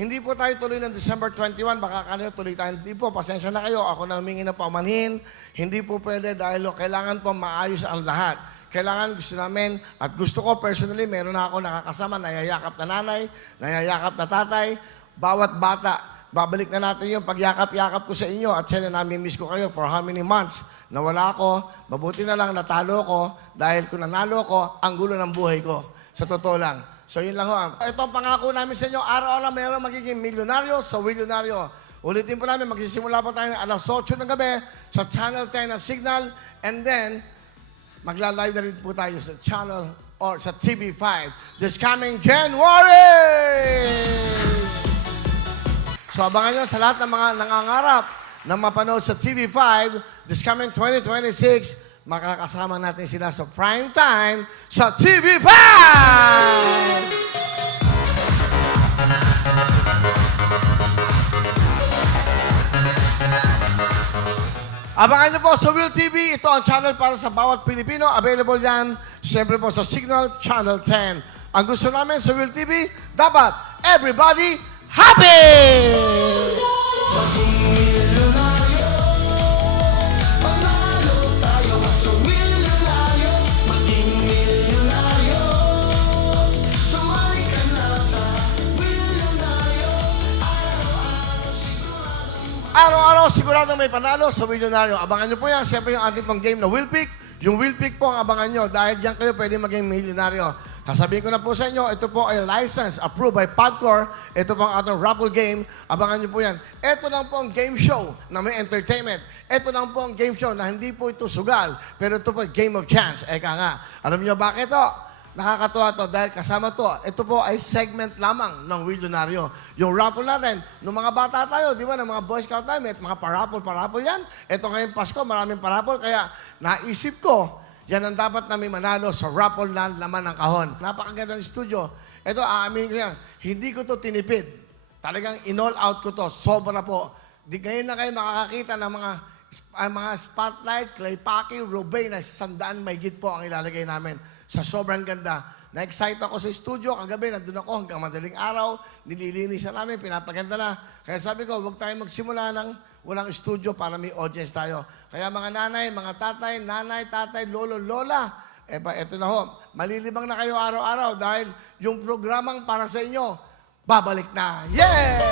Hindi po tayo tuloy ng December 21, baka kanyo tuloy tayo. Hindi po, pasensya na kayo. Ako na humingi na paumanhin. Hindi po pwede dahil kailangan po maayos ang lahat. Kailangan gusto namin at gusto ko personally, meron na ako nakakasama, nayayakap na nanay, nayayakap na tatay, bawat bata. Babalik na natin yung pagyakap-yakap ko sa inyo at sana nami-miss ko kayo for how many months. Nawala ako, mabuti na lang natalo ko dahil kung nanalo ko, ang gulo ng buhay ko. Sa totoo lang. So yun lang ho. Ito ang pangako namin sa inyo, araw-araw mayroon magiging milyonaryo sa Willonaryo. Ulitin po namin, magsisimula po tayo ng alas 8 ng gabi sa Channel 10 ng Signal and then magla-live na rin po tayo sa channel or sa TV5 this coming January! So abangan nyo sa lahat ng mga nangangarap na mapanood sa TV5 this coming 2026, makakasama natin sila sa prime time sa TV5! Abangan nyo po sa Will TV. Ito ang channel para sa bawat Pilipino. Available yan, siyempre po sa Signal Channel 10. Ang gusto namin sa Will TV, dapat everybody happy! Araw-araw sigurado may panalo sa Willonaryo. Abangan nyo po yan. Siyempre yung ating pang game na Will Pick. Yung Will Pick po ang abangan nyo dahil diyan kayo pwede maging milyonaryo. Sasabihin ko na po sa inyo, ito po ay license approved by PAGCOR. Ito po ang ating raffle game. Abangan nyo po yan. Ito lang po ang game show na may entertainment. Ito lang po ang game show na hindi po ito sugal. Pero ito po game of chance. Eka nga. Alam nyo bakit ito? Nakakatuwa to dahil kasama to. Ito po ay segment lamang ng Willonaryo. Yung raffle natin, nung mga bata tayo, di ba, ng mga Boy Scout time, mga parapol yan. Ito ngayon Pasko, maraming parapol. Kaya naisip ko, yan ang dapat namin manalo sa raffle na laman ng kahon. Napakaganda ng studio. Ito, aamin ko yan, hindi ko to tinipid. Talagang in-all out ko to. Sobra po. Di ngayon na kayo makakakita ng mga spotlight, clay packing, robay na 100 mahigit po ang ilalagay namin. Sa sobrang ganda. Na-excite ako sa studio. Kagabi, nandun ako hanggang madaling araw. Nililinis na namin, pinapaganda na. Kaya sabi ko, huwag tayong magsimula ng walang studio para may audience tayo. Kaya mga nanay, mga tatay, nanay, tatay, lolo, lola, eto na ho. Malilibang na kayo araw-araw dahil yung programang para sa inyo, babalik na. Yeah!